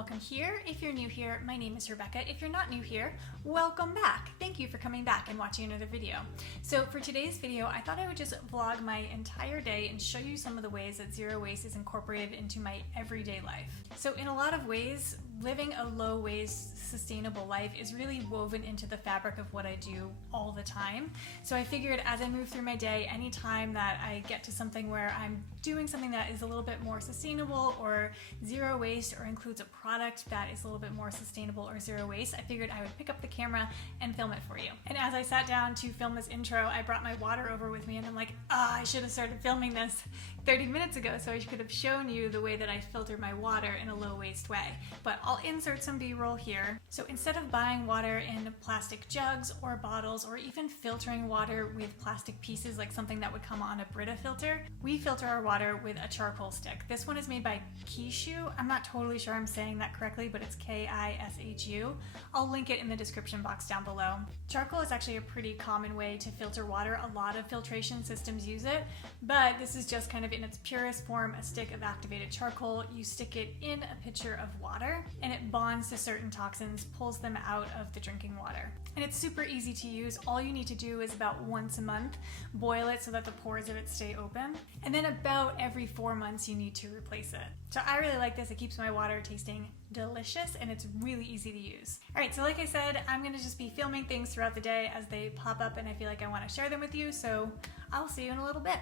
welcome here. If you're new here, my name is Rebecca. If you're not new here, welcome back. Thank you for coming back and watching another video. So for today's video, I thought I would just vlog my entire day and show you some of the ways that zero waste is incorporated into my everyday life. So in a lot of ways, living a low waste, sustainable life is really woven into the fabric of what I do all the time. So I figured as I move through my day, anytime that I get to something where I'm doing something that is a little bit more sustainable or zero waste or includes a product that is a little bit more sustainable or zero waste, I figured I would pick up the camera and film it for you. And as I sat down to film this intro, I brought my water over with me and I'm like, I should have started filming this 30 minutes ago so I could have shown you the way that I filter my water in a low waste way. But I'll insert some B-roll here. So instead of buying water in plastic jugs or bottles or even filtering water with plastic pieces like something that would come on a Brita filter, we filter our water with a charcoal stick. This one is made by Kishu. I'm not totally sure I'm saying that correctly, but it's Kishu. I'll link it in the description box down below. Charcoal is actually a pretty common way to filter water. A lot of filtration systems use it, but this is just kind of in its purest form, a stick of activated charcoal. You stick it in a pitcher of water and it bonds to certain toxins, pulls them out of the drinking water. And it's super easy to use. All you need to do is about once a month, boil it so that the pores of it stay open. And then about every 4 months you need to replace it. So I really like this. It keeps my water tasting delicious and it's really easy to use. All right, so like I said, I'm gonna just be filming things throughout the day as they pop up and I feel like I wanna share them with you. So I'll see you in a little bit.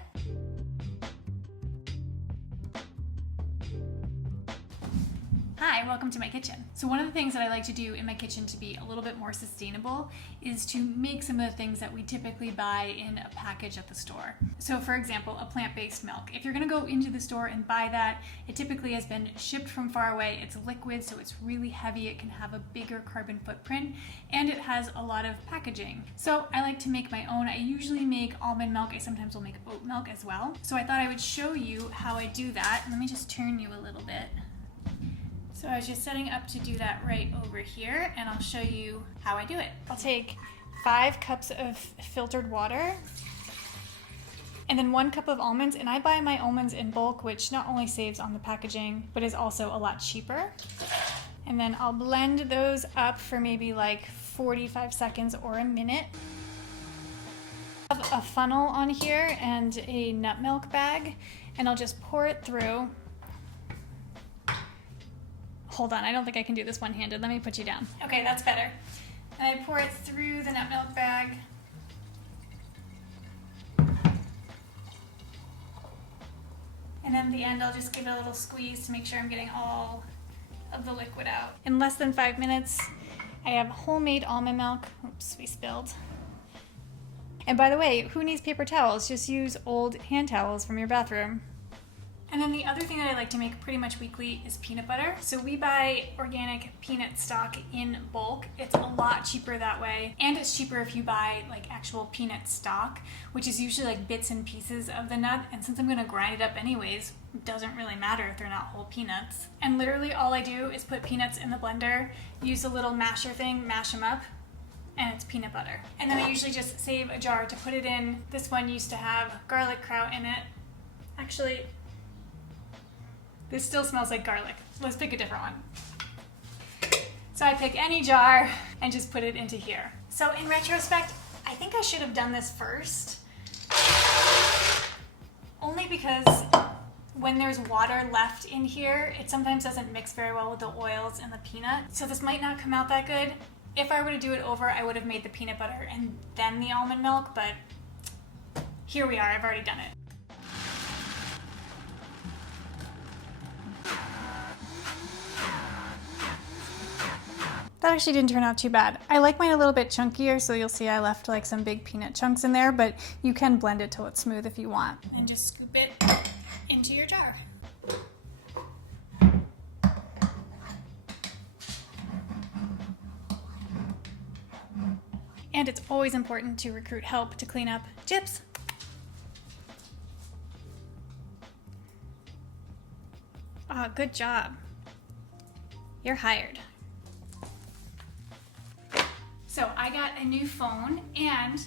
Hi, welcome to my kitchen. So one of the things that I like to do in my kitchen to be a little bit more sustainable is to make some of the things that we typically buy in a package at the store. So for example, a plant-based milk. If you're gonna go into the store and buy that, it typically has been shipped from far away. It's liquid, so it's really heavy. It can have a bigger carbon footprint, and it has a lot of packaging. So I like to make my own. I usually make almond milk. I sometimes will make oat milk as well. So I thought I would show you how I do that. Let me just turn you a little bit. So I was just setting up to do that right over here, and I'll show you how I do it. I'll take 5 cups of filtered water and then 1 cup of almonds, and I buy my almonds in bulk, which not only saves on the packaging, but is also a lot cheaper. And then I'll blend those up for maybe like 45 seconds or a minute. I have a funnel on here and a nut milk bag, and I'll just pour it through. Hold on, I don't think I can do this one-handed. Let me put you down. Okay, that's better. And I pour it through the nut milk bag. And then at the end, I'll just give it a little squeeze to make sure I'm getting all of the liquid out. In less than 5 minutes, I have homemade almond milk. Oops, we spilled. And by the way, who needs paper towels? Just use old hand towels from your bathroom. And then the other thing that I like to make pretty much weekly is peanut butter. So we buy organic peanut stock in bulk. It's a lot cheaper that way. And it's cheaper if you buy like actual peanut stock, which is usually like bits and pieces of the nut. And since I'm gonna grind it up anyways, it doesn't really matter if they're not whole peanuts. And literally all I do is put peanuts in the blender, use a little masher thing, mash them up, and it's peanut butter. And then I usually just save a jar to put it in. This one used to have garlic kraut in it. Actually, this still smells like garlic. Let's pick a different one. So I pick any jar and just put it into here. So in retrospect, I think I should have done this first. Only because when there's water left in here, it sometimes doesn't mix very well with the oils and the peanut. So this might not come out that good. If I were to do it over, I would have made the peanut butter and then the almond milk, but here we are, I've already done it. That actually didn't turn out too bad. I like mine a little bit chunkier, so you'll see I left like some big peanut chunks in there, but you can blend it till it's smooth if you want. And just scoop it into your jar. And it's always important to recruit help to clean up chips. Ah, good job. You're hired. So I got a new phone, and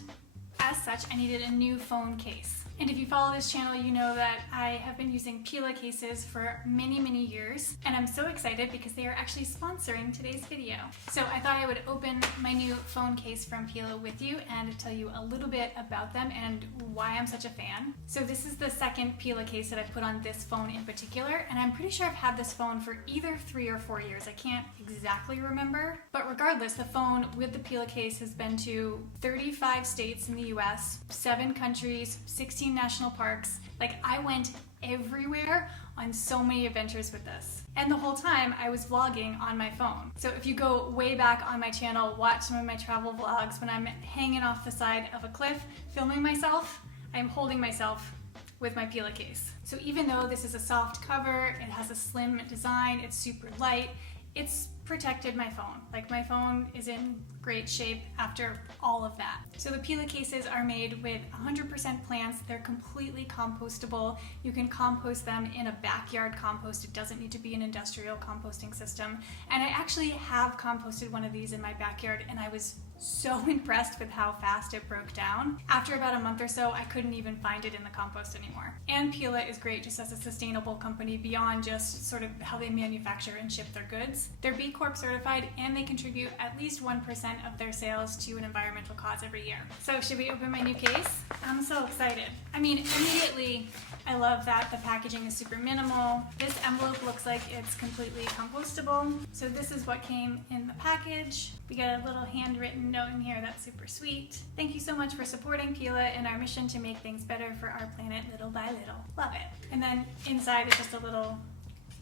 as such, I needed a new phone case. And if you follow this channel, you know that I have been using Pila cases for many, many years, and I'm so excited because they are actually sponsoring today's video. So I thought I would open my new phone case from Pila with you and tell you a little bit about them and why I'm such a fan. So this is the second Pila case that I've put on this phone in particular, and I'm pretty sure I've had this phone for either 3 or 4 years. I can't exactly remember, but regardless, the phone with the Pila case has been to 35 states in the US, 7 countries, 16 national parks. Like, I went everywhere on so many adventures with this. And the whole time I was vlogging on my phone. So if you go way back on my channel, watch some of my travel vlogs, when I'm hanging off the side of a cliff filming myself, I'm holding myself with my Pila case. So even though this is a soft cover, it has a slim design, it's super light, it's protected my phone. Like, my phone is in great shape after all of that. So the Pila cases are made with 100% plants. They're completely compostable. You can compost them in a backyard compost. It doesn't need to be an industrial composting system. And I actually have composted one of these in my backyard, and I was so impressed with how fast it broke down. After about a month or so, I couldn't even find it in the compost anymore. And Pila is great just as a sustainable company beyond just sort of how they manufacture and ship their goods. They're B Corp certified, and they contribute at least 1% of their sales to an environmental cause every year. So should we open my new case? I'm so excited. I mean, immediately, I love that the packaging is super minimal. This envelope looks like it's completely compostable. So this is what came in the package. We got a little handwritten note in here that's super sweet. Thank you so much for supporting Pila and our mission to make things better for our planet little by little. Love it. And then inside is just a little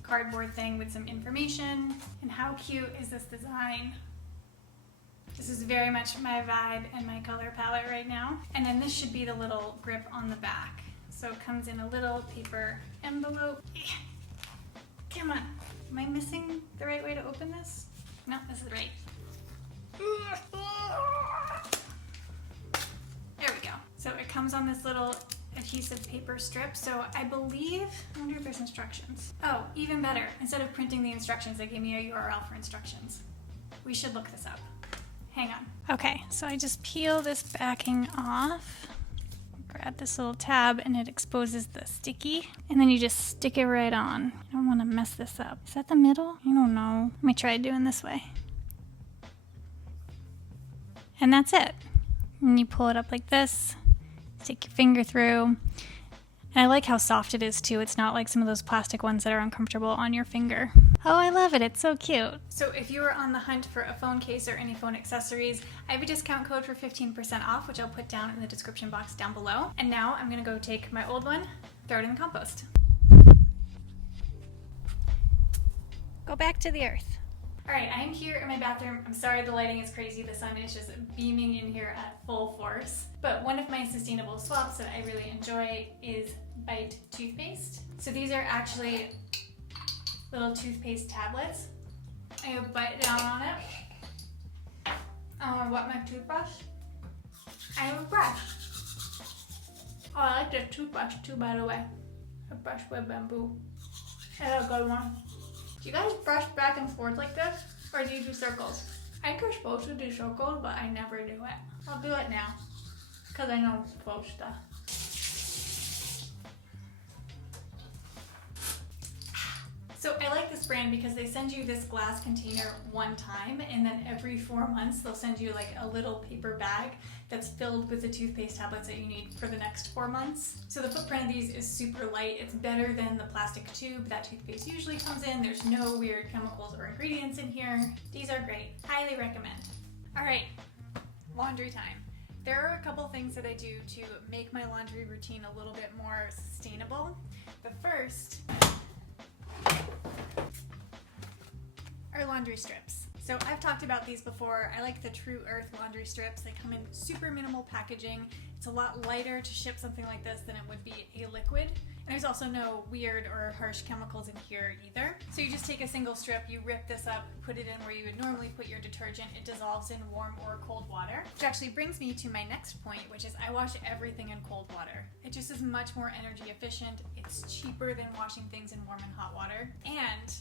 cardboard thing with some information. And how cute is this design? This is very much my vibe and my color palette right now. And then this should be the little grip on the back. So it comes in a little paper envelope. Come on. Am I missing the right way to open this? No, this is right. There we go. So it comes on this little adhesive paper strip. So I believe, I wonder if there's instructions. Oh, even better. Instead of printing the instructions, they gave me a URL for instructions. We should look this up. Hang on. Okay, so I just peel this backing off. Grab this little tab and it exposes the sticky, and then you just stick it right on. I don't want to mess this up. Is that the middle? I don't know. Let me try doing this way. And that's it. And you pull it up like this, stick your finger through. And I like how soft it is too. It's not like some of those plastic ones that are uncomfortable on your finger. Oh, I love it. It's so cute. So if you are on the hunt for a phone case or any phone accessories, I have a discount code for 15% off, which I'll put down in the description box down below. And now I'm gonna go take my old one, throw it in the compost. Go back to the earth. All right, I am here in my bathroom. I'm sorry the lighting is crazy. The sun is just beaming in here at full force. But one of my sustainable swaps that I really enjoy is Bite toothpaste. So these are actually little toothpaste tablets. I would bite down on it. I want to wet my toothbrush. I have a brush. Oh, I like the toothbrush too, by the way. A brush with bamboo. That's a good one. Do you guys brush back and forth like this, or do you do circles? I think you're supposed to do circles, but I never do it. I'll do it now, because I know I'm supposed to. So I like this brand because they send you this glass container one time, and then every 4 months they'll send you like a little paper bag that's filled with the toothpaste tablets that you need for the next 4 months. So the footprint of these is super light. It's better than the plastic tube that toothpaste usually comes in. There's no weird chemicals or ingredients in here. These are great. Highly recommend. All right, laundry time. There are a couple things that I do to make my laundry routine a little bit more sustainable. The first are laundry strips. So I've talked about these before. I like the True Earth laundry strips. They come in super minimal packaging. It's a lot lighter to ship something like this than it would be a liquid. And there's also no weird or harsh chemicals in here either. So you just take a single strip, you rip this up, put it in where you would normally put your detergent. It dissolves in warm or cold water. Which actually brings me to my next point, which is I wash everything in cold water. It just is much more energy efficient. It's cheaper than washing things in warm and hot water. And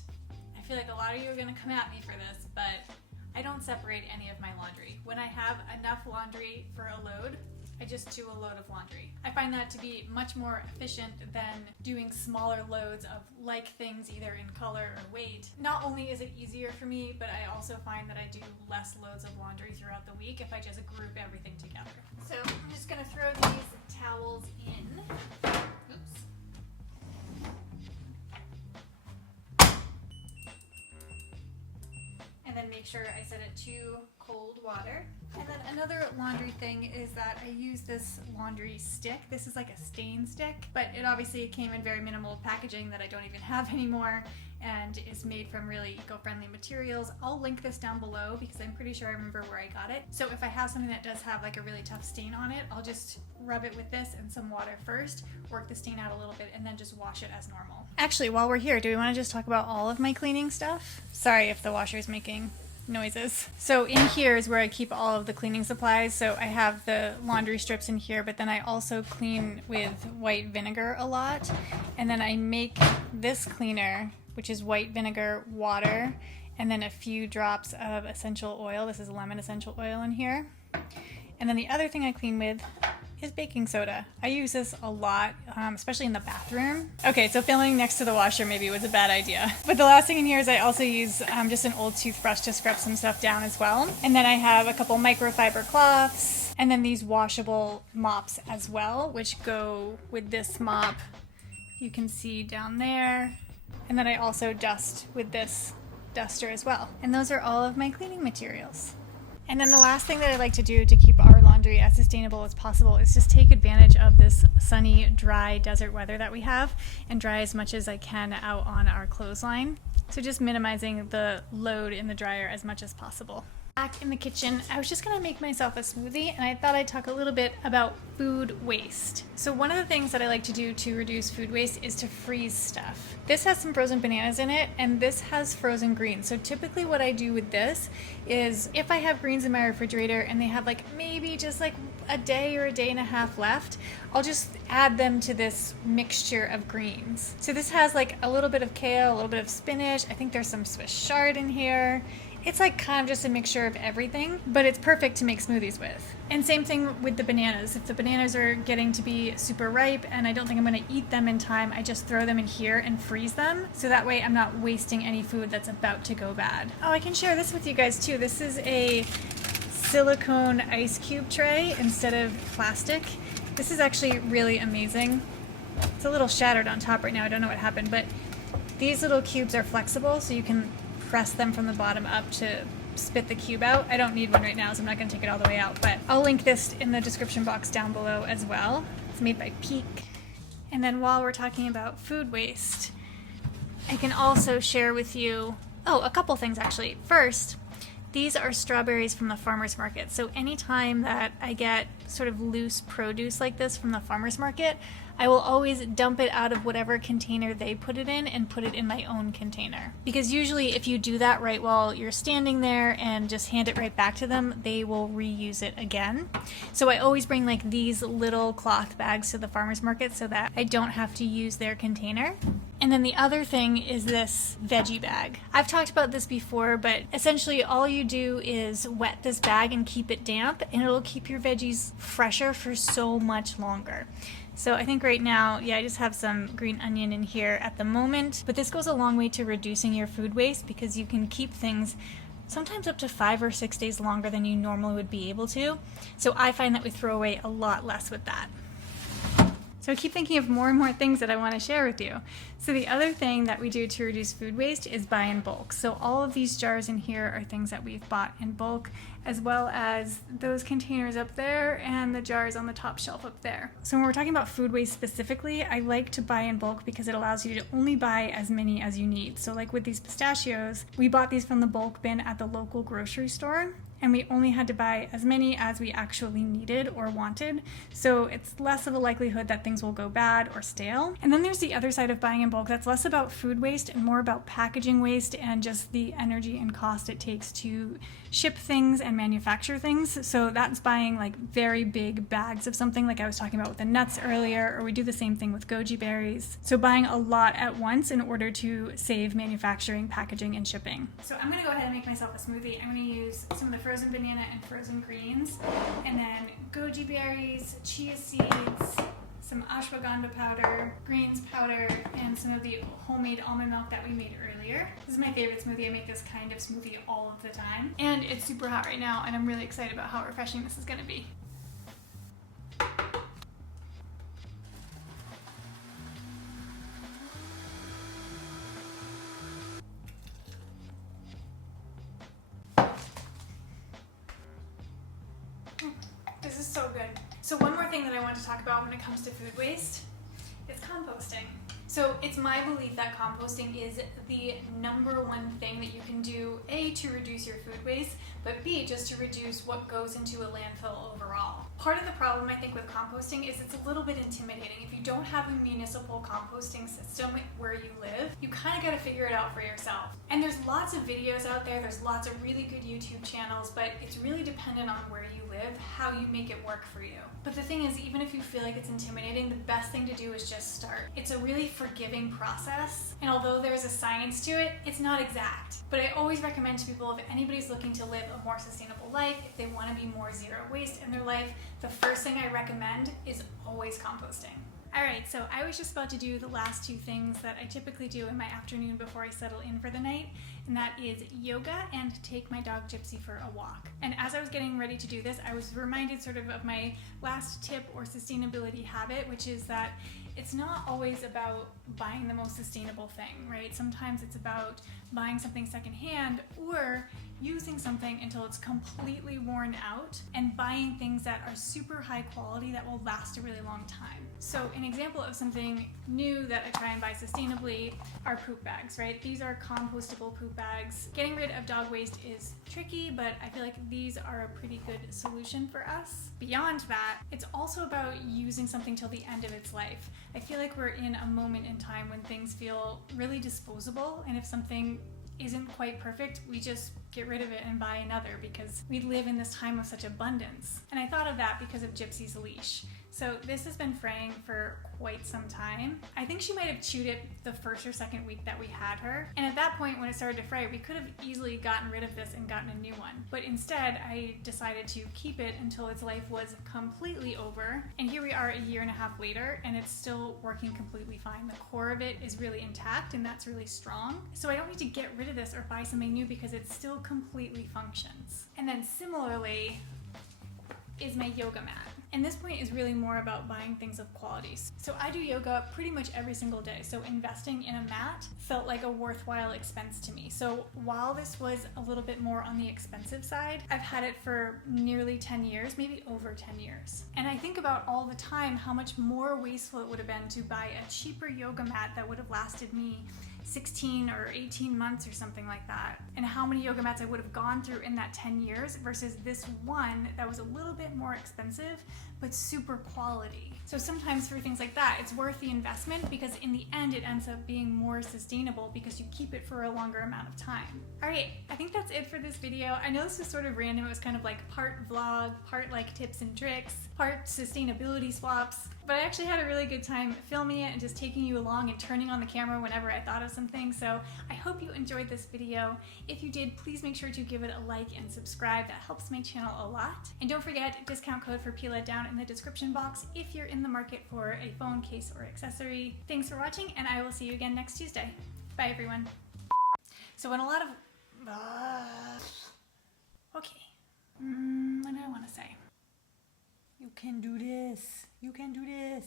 I feel like a lot of you are gonna come at me for this, but I don't separate any of my laundry. When I have enough laundry for a load, I just do a load of laundry. I find that to be much more efficient than doing smaller loads of like things either in color or weight. Not only is it easier for me, but I also find that I do less loads of laundry throughout the week if I just group everything together. So I'm just gonna throw these towels in. Oops. And then make sure I set it to cold water. And then another laundry thing is that I use this laundry stick. This is like a stain stick, but it obviously came in very minimal packaging that I don't even have anymore, and is made from really eco-friendly materials. I'll link this down below because I'm pretty sure I remember where I got it. So if I have something that does have like a really tough stain on it, I'll just rub it with this and some water first, work the stain out a little bit, and then just wash it as normal. Actually, while we're here, do we want to just talk about all of my cleaning stuff? Sorry if the washer is making noises. So in here is where I keep all of the cleaning supplies. So I have the laundry strips in here, but then I also clean with white vinegar a lot. And then I make this cleaner, which is white vinegar, water, and then a few drops of essential oil. This is lemon essential oil in here. And then the other thing I clean with is baking soda. I use this a lot, especially in the bathroom. Okay, so filming next to the washer maybe was a bad idea. But the last thing in here is I also use just an old toothbrush to scrub some stuff down as well. And then I have a couple microfiber cloths, and then these washable mops as well, which go with this mop. You can see down there. And then I also dust with this duster as well. And those are all of my cleaning materials. And then the last thing that I like to do to keep our laundry as sustainable as possible is just take advantage of this sunny, dry desert weather that we have and dry as much as I can out on our clothesline. So just minimizing the load in the dryer as much as possible. Back in the kitchen, I was just gonna make myself a smoothie, and I thought I'd talk a little bit about food waste. So one of the things that I like to do to reduce food waste is to freeze stuff. This has some frozen bananas in it, and this has frozen greens. So typically what I do with this is if I have greens in my refrigerator and they have like maybe just like a day or a day and a half left, I'll just add them to this mixture of greens. So this has like a little bit of kale, a little bit of spinach. I think there's some Swiss chard in here. It's like kind of just a mixture of everything, but it's perfect to make smoothies with. And same thing with the bananas. If the bananas are getting to be super ripe and I don't think I'm gonna eat them in time, I just throw them in here and freeze them. So that way I'm not wasting any food that's about to go bad. Oh, I can share this with you guys too. This is a silicone ice cube tray instead of plastic. This is actually really amazing. It's a little shattered on top right now. I don't know what happened, but these little cubes are flexible, so you can press them from the bottom up to spit the cube out. I don't need one right now, so I'm not going to take it all the way out, but I'll link this in the description box down below as well. It's made by Peak. And then while we're talking about food waste, I can also share with you, a couple things actually. First, these are strawberries from the farmer's market. So anytime that I get sort of loose produce like this from the farmer's market, I will always dump it out of whatever container they put it in and put it in my own container. Because usually if you do that right while you're standing there and just hand it right back to them, they will reuse it again. So I always bring like these little cloth bags to the farmer's market so that I don't have to use their container. And then the other thing is this veggie bag. I've talked about this before, but essentially all you do is wet this bag and keep it damp, and it'll keep your veggies fresher for so much longer. So I think right now, I just have some green onion in here at the moment, but this goes a long way to reducing your food waste because you can keep things sometimes up to 5 or 6 days longer than you normally would be able to. So I find that we throw away a lot less with that. So I keep thinking of more and more things that I want to share with you. So the other thing that we do to reduce food waste is buy in bulk. So all of these jars in here are things that we've bought in bulk, as well as those containers up there and the jars on the top shelf up there. So when we're talking about food waste specifically, I like to buy in bulk because it allows you to only buy as many as you need. So like with these pistachios, we bought these from the bulk bin at the local grocery store, and we only had to buy as many as we actually needed or wanted. So it's less of a likelihood that things will go bad or stale. And then there's the other side of buying in bulk that's less about food waste and more about packaging waste and just the energy and cost it takes to ship things and manufacture things. So that's buying like very big bags of something like I was talking about with the nuts earlier, or we do the same thing with goji berries. So buying a lot at once in order to save manufacturing, packaging, and shipping. So I'm gonna go ahead and make myself a smoothie. I'm gonna use some of the frozen banana and frozen greens, and then goji berries, chia seeds, some ashwagandha powder, greens powder, and some of the homemade almond milk that we made earlier. This is my favorite smoothie. I make this kind of smoothie all of the time. And it's super hot right now, and I'm really excited about how refreshing this is gonna be. This is so good. So one more thing that I want to talk about when it comes to food waste is composting. So it's my belief that composting is the #1 thing that you can do, A, to reduce your food waste, but B, just to reduce what goes into a landfill overall. Part of the problem, I think, with composting is it's a little bit intimidating. If you don't have a municipal composting system where you live, you kind of got to figure it out for yourself. And there's lots of videos out there, there's lots of really good YouTube channels, but it's really dependent on where you live, how you make it work for you. But the thing is, even if you feel like it's intimidating, the best thing to do is just start. It's a really forgiving process, and although there's a science to it, it's not exact. But I always recommend to people, if anybody's looking to live a more sustainable life, if they want to be more zero waste in their life, the first thing I recommend is always composting. Alright, so I was just about to do the last 2 things that I typically do in my afternoon before I settle in for the night, and that is yoga and take my dog Gypsy for a walk. And as I was getting ready to do this, I was reminded sort of my last tip or sustainability habit, which is that it's not always about buying the most sustainable thing, right? Sometimes it's about buying something secondhand or using something until it's completely worn out and buying things that are super high quality that will last a really long time. So an example of something new that I try and buy sustainably are poop bags, right? These are compostable poop bags. Getting rid of dog waste is tricky, but I feel like these are a pretty good solution for us. Beyond that, it's also about using something till the end of its life. I feel like we're in a moment in time when things feel really disposable, and if something isn't quite perfect, we just get rid of it and buy another because we live in this time of such abundance. And I thought of that because of Gypsy's leash. So this has been fraying for quite some time. I think she might have chewed it the first or second week that we had her. And at that point, when it started to fray, we could have easily gotten rid of this and gotten a new one. But instead, I decided to keep it until its life was completely over. And here we are 1.5 years later, and it's still working completely fine. The core of it is really intact, and that's really strong. So I don't need to get rid of this or buy something new because it still completely functions. And then similarly is my yoga mat. And this point is really more about buying things of quality. So I do yoga pretty much every single day. So investing in a mat felt like a worthwhile expense to me. So while this was a little bit more on the expensive side, I've had it for nearly 10 years, maybe over 10 years. And I think about all the time how much more wasteful it would have been to buy a cheaper yoga mat that would have lasted me 16 or 18 months or something like that, and how many yoga mats I would have gone through in that 10 years versus this one that was a little bit more expensive but super quality. So sometimes for things like that, it's worth the investment because in the end it ends up being more sustainable because you keep it for a longer amount of time. Alright, I think that's it for this video. I know this was sort of random. It was kind of like part vlog, part like tips and tricks, part sustainability swaps, but I actually had a really good time filming it and just taking you along and turning on the camera whenever I thought of something. So I hope you enjoyed this video. If you did, please make sure to give it a like and subscribe. That helps my channel a lot. And don't forget, discount code for Pila down in the description box if you're in the market for a phone, case, or accessory. Thanks for watching, and I will see you again next Tuesday. Bye, everyone. So when a lot of... Okay. What do I want to say? You can do this. You can do this.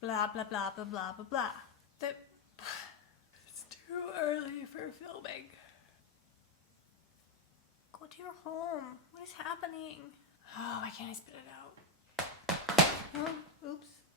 Blah, blah, blah, blah, blah, blah, blah. It's too early for filming. Go to your home. What is happening? Oh, why can't I spit it out?